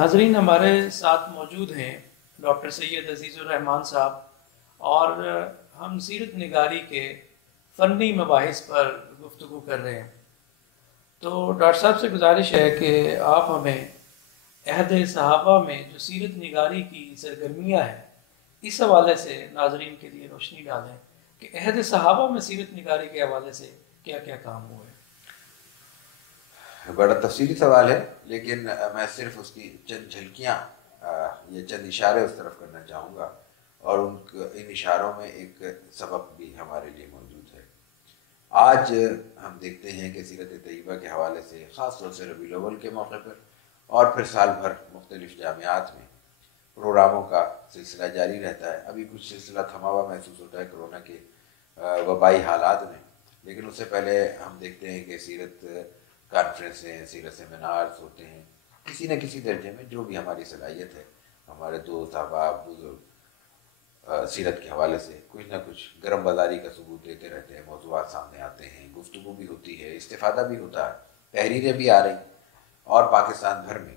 ناظرین، ہمارے ساتھ موجود ہیں ڈاکٹر سید عزیز الرحمان صاحب، اور ہم سیرت نگاری کے فنی مباحث پر گفتگو کر رہے ہیں۔ تو ڈاکٹر صاحب سے گزارش ہے کہ آپ ہمیں عہد صحابہ میں جو سیرت نگاری کی سرگرمیاں ہیں اس حوالے سے ناظرین کے لیے روشنی ڈالیں کہ عہد صحابہ میں سیرت نگاری کے حوالے سے کیا کیا کام ہوئے۔ بڑا تفصیلی سوال ہے، لیکن میں صرف اس کی چند جھلکیاں یا چند اشارے اس طرف کرنا چاہوں گا، اور ان اشاروں میں ایک سبق بھی ہمارے لیے موجود ہے۔ آج ہم دیکھتے ہیں کہ سیرت طیبہ کے حوالے سے خاص طور سے ربیع الاول کے موقع پر اور پھر سال بھر مختلف جامعات میں پروگراموں کا سلسلہ جاری رہتا ہے۔ ابھی کچھ سلسلہ تھما ہوا محسوس ہوتا ہے کرونا کے وبائی حالات میں، لیکن اس سے پہلے ہم دیکھتے ہیں کہ سیرت کانفرنسیں، سیرت سیمینارز ہوتے ہیں، کسی نہ کسی درجے میں جو بھی ہماری صلاحیت ہے، ہمارے دوست احباب بزرگ سیرت کے حوالے سے کچھ نہ کچھ گرم بازاری کا ثبوت دیتے رہتے ہیں، موضوعات سامنے آتے ہیں، گفتگو بھی ہوتی ہے، استفادہ بھی ہوتا ہے، تحریریں بھی آ رہی ہیں۔ اور پاکستان بھر میں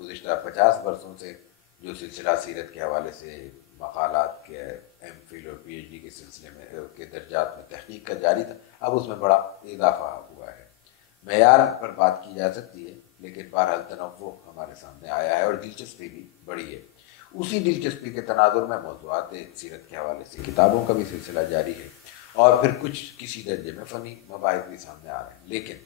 گزشتہ 50 برسوں سے جو سلسلہ سیرت کے حوالے سے مقالات کے ایم فل اور پی ایچ ڈی کے سلسلے میں کے درجات میں تحقیق کا جاری تھا، اب اس میں بڑا اضافہ ہوا ہے۔ معیار پر بات کی جا سکتی ہے، لیکن بہرحال تنوع ہمارے سامنے آیا ہے اور دلچسپی بھی بڑی ہے۔ اسی دلچسپی کے تناظر میں موضوعات سیرت کے حوالے سے کتابوں کا بھی سلسلہ جاری ہے، اور پھر کچھ کسی درجے میں فنی مباحث بھی سامنے آ رہے ہیں۔ لیکن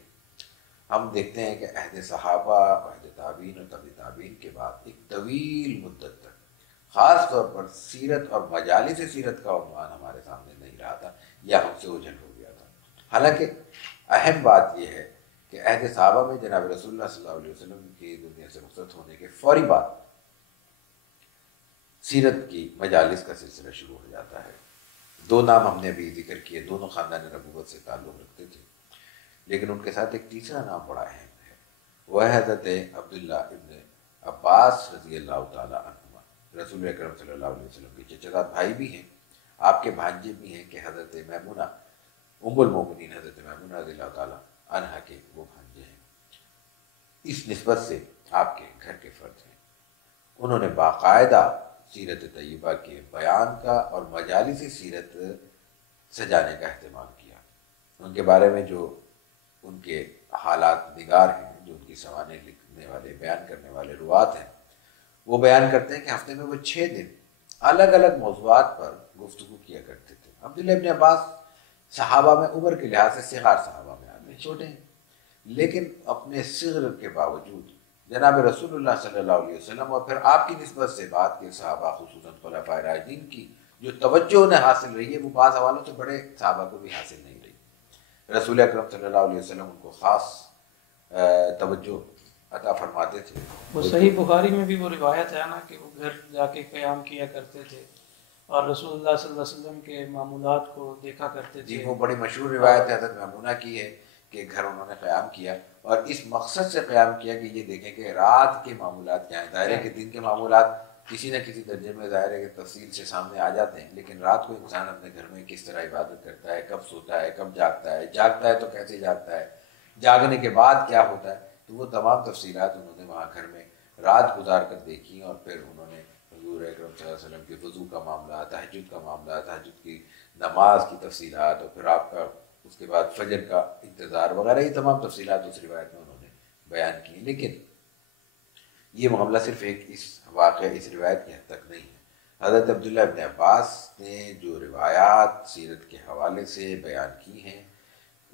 ہم دیکھتے ہیں کہ عہد صحابہ، عہد تابعین اور طبع تابعین کے بعد ایک طویل مدت تک خاص طور پر سیرت اور مجالس سیرت کا عنوان ہمارے سامنے نہیں رہا تھا، یا ہم سے اوجھل ہو گیا تھا۔ حالانکہ اہم بات یہ ہے کہ عہد صحابہ میں جناب رسول اللہ صلی اللہ علیہ وسلم کی دنیا سے رخصت ہونے کے فوری بعد سیرت کی مجالس کا سلسلہ شروع ہو جاتا ہے۔ دو نام ہم نے ابھی ذکر کیے، دونوں خاندان نبوت سے تعلق رکھتے تھے، لیکن ان کے ساتھ ایک تیسرا نام بڑا اہم ہے، وہ ہے حضرت عبداللہ ابن عباس رضی اللہ تعالیٰ عنہما۔ رسول اکرم صلی اللہ علیہ وسلم کے چچا بھائی بھی ہیں، آپ کے بھانجے بھی ہیں کہ حضرت میمونہ ام المومنین حضرت میمونہ رضی اللہ تعالیٰ عنہا کے وہ بھانجے ہیں۔ اس نسبت سے آپ کے گھر کے فرد ہیں۔ انہوں نے باقاعدہ سیرت طیبہ کے بیان کا اور مجالس سیرت سجانے کا اہتمام کیا۔ ان کے بارے میں جو ان کے حالات نگار ہیں، جو ان کی سوانح لکھنے والے، بیان کرنے والے روات ہیں، وہ بیان کرتے ہیں کہ ہفتے میں وہ 6 دن الگ الگ موضوعات پر گفتگو کیا کرتے تھے۔ عبداللہ ابن عباس صحابہ میں عمر کے لحاظ سے صغار صحابہ میں آتے ہیں، چھوٹے ہیں، لیکن اپنے صغر کے باوجود جناب رسول اللہ صلی اللہ علیہ وسلم اور پھر آپ کی نسبت سے بعد کے صحابہ، خصوصاً خلفائے راشدین کی جو توجہ انہیں حاصل رہی ہے، وہ بعض حوالوں سے بڑے صحابہ کو بھی حاصل نہیں رہی۔ رسول اکرم صلی اللہ علیہ وسلم ان کو خاص توجہ عطا فرماتے تھے۔ وہ صحیح بخاری میں بھی وہ روایت ہے نا کہ وہ گھر جا کے قیام کیا کرتے تھے اور رسول اللہ صلی اللہ علیہ وسلم کے معمولات کو دیکھا کرتے تھے۔ جی، وہ بڑی مشہور روایت ہے، حضرت میمونہ کی ہے کہ گھر انہوں نے قیام کیا، اور اس مقصد سے قیام کیا کہ یہ دیکھیں کہ رات کے معمولات کیا ہیں۔ ظاہر ہے کہ دن کے معمولات کسی نہ کسی درجے میں ظاہر ہے کہ تفصیل سے سامنے آ جاتے ہیں، لیکن رات کو انسان اپنے گھر میں کس طرح عبادت کرتا ہے، کب سوتا ہے، کب جاگتا ہے تو کیسے جاگتا ہے، جاگنے کے بعد کیا ہوتا ہے، تو وہ تمام تفصیلات انہوں نے وہاں گھر میں رات گزار کر دیکھی، اور پھر انہوں نے حضور اکرم صلی اللہ علیہ وسلم کے وضو کا معاملہ، تہجد کا معاملہ، تہجد کی نماز کی تفصیلات، اور پھر آپ کا اس کے بعد فجر کا انتظار وغیرہ، یہ تمام تفصیلات اس روایت میں انہوں نے بیان کی۔ لیکن یہ معاملہ صرف ایک اس واقعہ، اس روایت کی حد تک نہیں ہے۔ حضرت عبداللہ ابن عباس نے جو روایات سیرت کے حوالے سے بیان کی ہیں،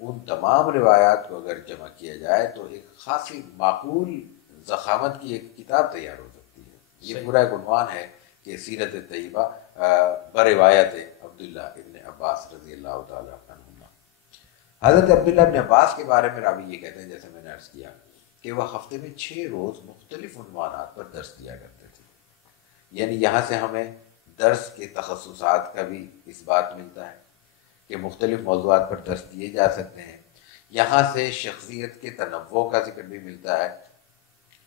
ان تمام روایات کو اگر جمع کیا جائے تو ایک خاصی معقول ضخامت کی ایک کتاب تیار ہو سکتی ہے۔ یہ پورا ایک عنوان ہے کہ سیرت طیبہ بروایت عبداللہ ابن عباس رضی اللہ تعالیٰ عنہما۔ حضرت عبداللہ ابن عباس کے بارے میں راوی یہ کہتے ہیں، جیسے میں نے عرض کیا، کہ وہ ہفتے میں 6 روز مختلف عنوانات پر درس دیا کرتے تھے۔ یعنی یہاں سے ہمیں درس کے تخصصات کا بھی اس بات ملتا ہے کہ مختلف موضوعات پر درس دیے جا سکتے ہیں۔ یہاں سے شخصیت کے تنوع کا ذکر بھی ملتا ہے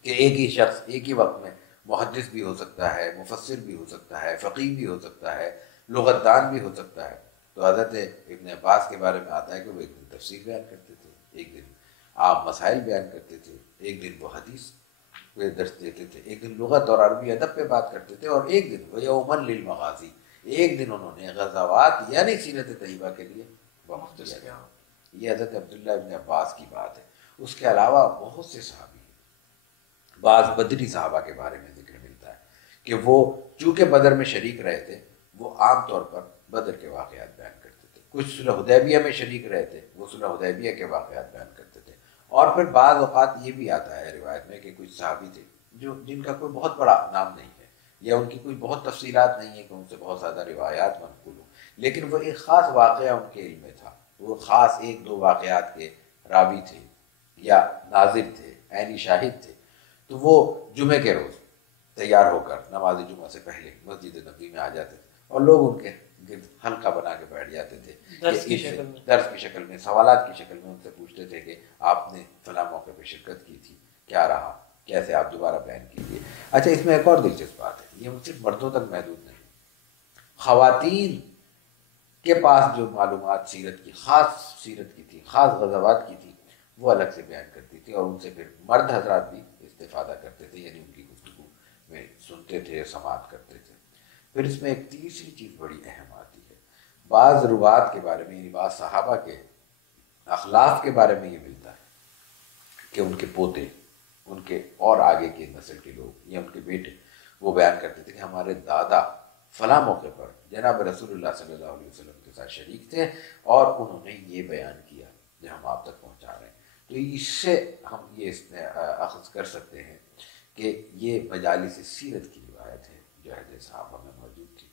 کہ ایک ہی شخص ایک ہی وقت میں محدث بھی ہو سکتا ہے، مفسر بھی ہو سکتا ہے، فقیہ بھی ہو سکتا ہے، لغت دان بھی ہو سکتا ہے۔ تو حضرت ابن عباس کے بارے میں آتا ہے کہ وہ ایک دن تفسیر بیان کرتے تھے، ایک دن عام مسائل بیان کرتے تھے، ایک دن وہ حدیث وہ درس دیتے تھے، ایک دن لغت اور عربی ادب پہ بات کرتے تھے، اور ایک دن وَيَوْمًا لِلْمَغَازِي، ایک دن انہوں نے غزوات یعنی سیرت طیبہ کے لیے وقف دیا۔ یہ حضرت عبداللہ ابن عباس کی بات ہے۔ اس کے علاوہ بہت سے صحابی ہیں، بعض بدری صحابہ کے بارے میں ذکر ملتا ہے کہ وہ چونکہ بدر میں شریک رہے تھے، وہ عام طور پر بدر کے واقعات بیان کرتے تھے، کچھ صلح حدیبیہ میں شریک رہے تھے، وہ صلح حدیبیہ کے واقعات بیان کرتے تھے، اور پھر بعض اوقات یہ بھی آتا ہے روایت میں کہ کچھ صحابی تھے جن کا کوئی بہت بڑا نام نہیں ہے یا ان کی کوئی بہت تفصیلات نہیں ہے کہ ان سے بہت زیادہ روایات منقول ہوں، لیکن وہ ایک خاص واقعہ ان کے علم میں تھا، وہ خاص ایک دو واقعات کے راوی تھے یا ناظر تھے، عینی شاہد تھے، تو وہ جمعے کے روز تیار ہو کر نماز جمعہ سے پہلے مسجد نبوی میں آ جاتے تھے، اور لوگ ان کے گرد حلقہ بنا کے بیٹھ جاتے تھے، درس کی شکل میں، سوالات کی شکل میں ان سے پوچھتے تھے کہ آپ نے فلاں موقع پہ شرکت کی تھی، کیا رہا، کیسے آپ دوبارہ بیان کیجیے۔ اچھا، اس میں ایک اور دلچسپ بات ہے، یہ صرف مردوں تک محدود نہیں، خواتین کے پاس جو معلومات سیرت کی، خاص سیرت کی تھی، خاص غزوات کی تھی، وہ الگ سے بیان کرتی تھی، اور ان سے پھر مرد حضرات بھی استفادہ کرتے تھے، یعنی ان کی گفتگو میں سنتے تھے، سماعت کرتے تھے۔ پھر اس میں ایک تیسری چیز بڑی اہم آتی ہے، بعض روات کے بارے میں، یعنی بعض صحابہ کے اخلاق کے بارے میں یہ ملتا ہے کہ ان کے پوتے، ان کے اور آگے کے نسل کے لوگ یا ان کے بیٹے وہ بیان کرتے تھے کہ ہمارے دادا فلاں موقع پر جناب رسول اللہ صلی اللہ علیہ وسلم کے ساتھ شریک تھے اور انہوں نے یہ بیان کیا جو ہم آپ تک پہنچا رہے ہیں۔ تو اس سے ہم یہ اخذ کر سکتے ہیں کہ یہ مجالس سیرت کی روایت ہے جو عہد صحابہ میں موجود تھی،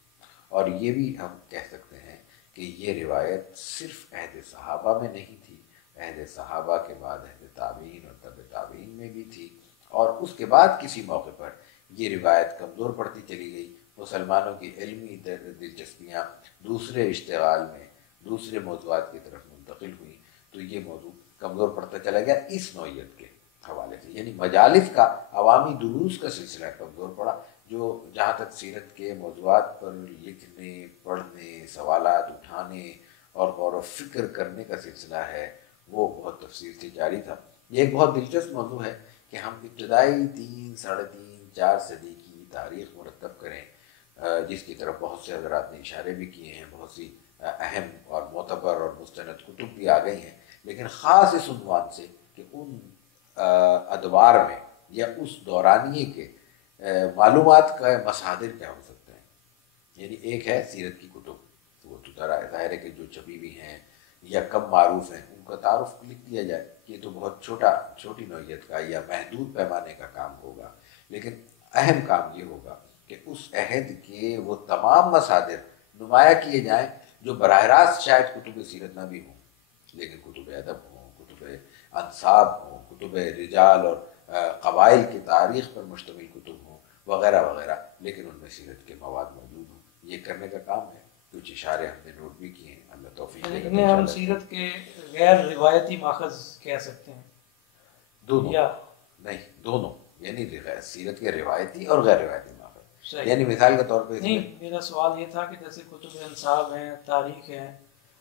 اور یہ بھی ہم کہہ سکتے ہیں کہ یہ روایت صرف عہد صحابہ میں نہیں تھی، عہد صحابہ کے بعد عہد تابعین اور تبع تابعین میں بھی تھی، اور اس کے بعد کسی موقع پر یہ روایت کمزور پڑتی چلی گئی، مسلمانوں کی علمی دلچسپیاں دوسرے اشتغال میں، دوسرے موضوعات کی طرف منتقل ہوئیں، تو یہ موضوع کمزور پڑتا چلا گیا اس نوعیت کے حوالے سے، یعنی مجالس کا، عوامی دروس کا سلسلہ کمزور پڑا، جو جہاں تک سیرت کے موضوعات پر لکھنے، پڑھنے، سوالات اٹھانے اور غور و فکر کرنے کا سلسلہ ہے وہ بہت تفصیل سے جاری تھا۔ یہ ایک بہت دلچسپ موضوع ہے کہ ہم ابتدائی 3، 3.5، 4 صدی کی تاریخ مرتب کریں، جس کی طرف بہت سے حضرات نے اشارے بھی کیے ہیں، بہت سی اہم اور معتبر اور مستند کتب بھی آ گئی ہیں، لیکن خاص اس عنوان سے کہ ان ادوار میں یا اس دورانیے کے معلومات کا مصادر کیا ہو سکتے ہیں۔ یعنی ایک ہے سیرت کی کتب، وہ تو ظاہر ہے کہ جو چھپی بھی ہیں یا کم معروف ہیں ان کا تعارف لکھ دیا جائے، یہ تو بہت چھوٹی نوعیت کا یا محدود پیمانے کا کام ہوگا، لیکن اہم کام یہ ہوگا کہ اس عہد کے وہ تمام مصادر نمایاں کیے جائیں جو براہ راست شاید کتب سیرت نہ بھی ہوں، لیکن کتب ادب ہوں، کتب انصاب ہوں، کتب رجال اور قبائل کی تاریخ پر مشتمل کتب ہوں وغیرہ وغیرہ، لیکن ان میں سیرت کے مواد موجود ہوں۔ یہ کرنے کا کام ہے، کچھ اشارے ہم نے نوٹ بھی کیے ہیں، اللہ توفیق دے گا۔ انہیں ہم سیرت کے غیر روایتی ماخذ کہہ سکتے ہیں، دونوں یا نہیں، دونوں، یعنی سیرت کے روایتی اور غیر روایتی ماخذ، یعنی مثال کے طور پہ نہیں، میرا سوال یہ تھا کہ جیسے کتب انصاب ہیں، تاریخ ہیں،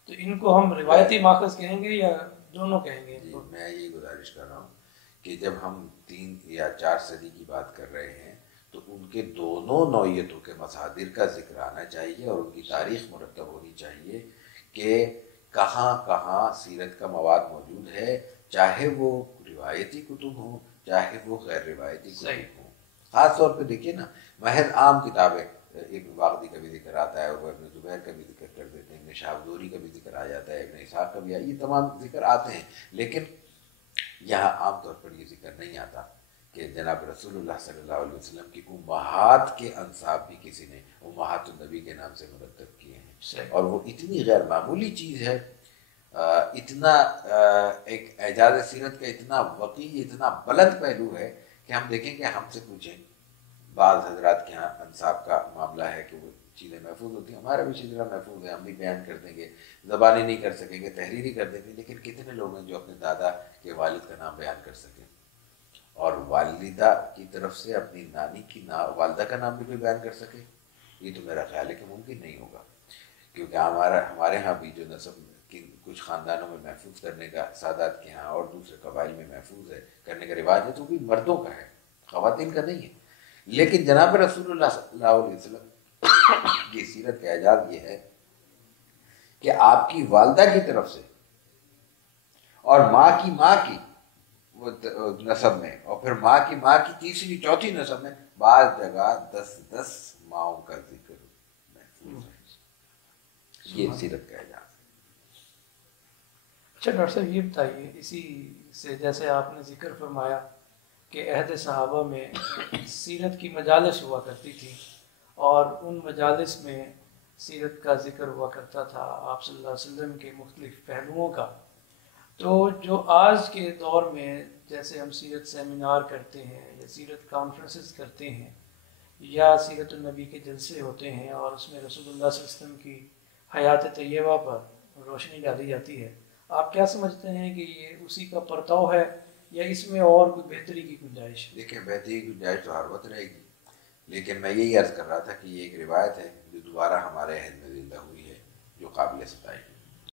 تو ان کو ہم روایتی ماخذ کہیں گے یا دونوں کہیں گے؟ جی، میں یہ گزارش کر رہا ہوں کہ جب ہم 3 یا 4 صدی کی بات کر رہے ہیں تو ان کے دونوں نوعیتوں کے مصادر کا ذکر آنا چاہیے اور ان کی تاریخ مرتب ہونی چاہیے کہ کہاں کہاں سیرت کا مواد موجود ہے، چاہے وہ روایتی کتب ہوں چاہے وہ غیر روایتی کتب ہوں۔ خاص طور پہ دیکھیے نا، محض عام کتابیں، ابن باغدی کا بھی ذکر آتا ہے، وہ ابن زبیر کا بھی ذکر کر دیتے ہیں، ابن شہاب زہری کا بھی ذکر آ جاتا ہے، ابن اسحاق کا بھی، یہ تمام ذکر آتے ہیں، لیکن یہاں عام طور پر یہ ذکر نہیں آتا کہ جناب رسول اللہ صلی اللہ علیہ وسلم کی امہات کے انصاب بھی کسی نے امہات النبی کے نام سے مرتب کیے ہیں، اور وہ اتنی غیر معمولی چیز ہے، اتنا ایک اعجاز سیرت کا اتنا وقی، اتنا بلند پہلو ہے کہ ہم دیکھیں کہ ہم سے پوچھیں، بعض حضرات کے ہاں انصاب کا معاملہ ہے کہ وہ چیزیں محفوظ ہوتی ہیں، ہمارا بھی سلسلہ محفوظ ہے، ہم بھی بیان کر دیں گے، زبانی نہیں کر سکیں گے، تحریری کر دیں گے، لیکن کتنے لوگ ہیں جو اپنے دادا کے والد کا نام بیان کر سکیں، اور والدہ کی طرف سے اپنی نانی کی والدہ کا نام بھی کوئی بیان کر سکے؟ یہ تو میرا خیال ہے کہ ممکن نہیں ہوگا، کیونکہ ہمارے ہاں بھی جو نسب کچھ خاندانوں میں محفوظ کرنے کا، سادات کے ہاں اور دوسرے قبائل میں محفوظ ہے کرنے کا رواج ہے، تو بھی مردوں کا ہے، خواتین کا نہیں ہے. لیکن جناب رسول اللہ صلی اللہ علیہ وسلم کی سیرت کا اعجاز یہ ہے کہ آپ کی والدہ کی طرف سے اور ماں کی وہ نسب میں اور پھر ماں کی تیسری چوتھی نسب میں بعض جگہ 10 ماؤں کا ذکر محفوظ ہے. یہ سیرت کا اعجاز ہے. اچھا ڈاکٹر صاحب یہ بتائیے، اسی سے جیسے آپ نے ذکر فرمایا کہ عہد صحابہ میں سیرت کی مجالس ہوا کرتی تھی اور ان مجالس میں سیرت کا ذکر ہوا کرتا تھا آپ صلی اللہ علیہ وسلم کے مختلف پہلوؤں کا، تو جو آج کے دور میں جیسے ہم سیرت سیمینار کرتے ہیں یا سیرت کانفرنسز کرتے ہیں یا سیرت النبی کے جلسے ہوتے ہیں اور اس میں رسول اللہ صلی اللہ علیہ وسلم کی حیات طیبہ پر روشنی ڈالی جاتی ہے، آپ کیا سمجھتے ہیں کہ یہ اسی کا پرتاؤ ہے یا اس میں اور کوئی بہتری کی گنجائش ہے؟ دیکھیں بہتری کی گنجائش تو ہر وقت رہے گی، لیکن میں یہی عرض کر رہا تھا کہ یہ ایک روایت ہے جو دوبارہ ہمارے عہد میں زندہ ہوئی ہے جو قابل ستائش ہے.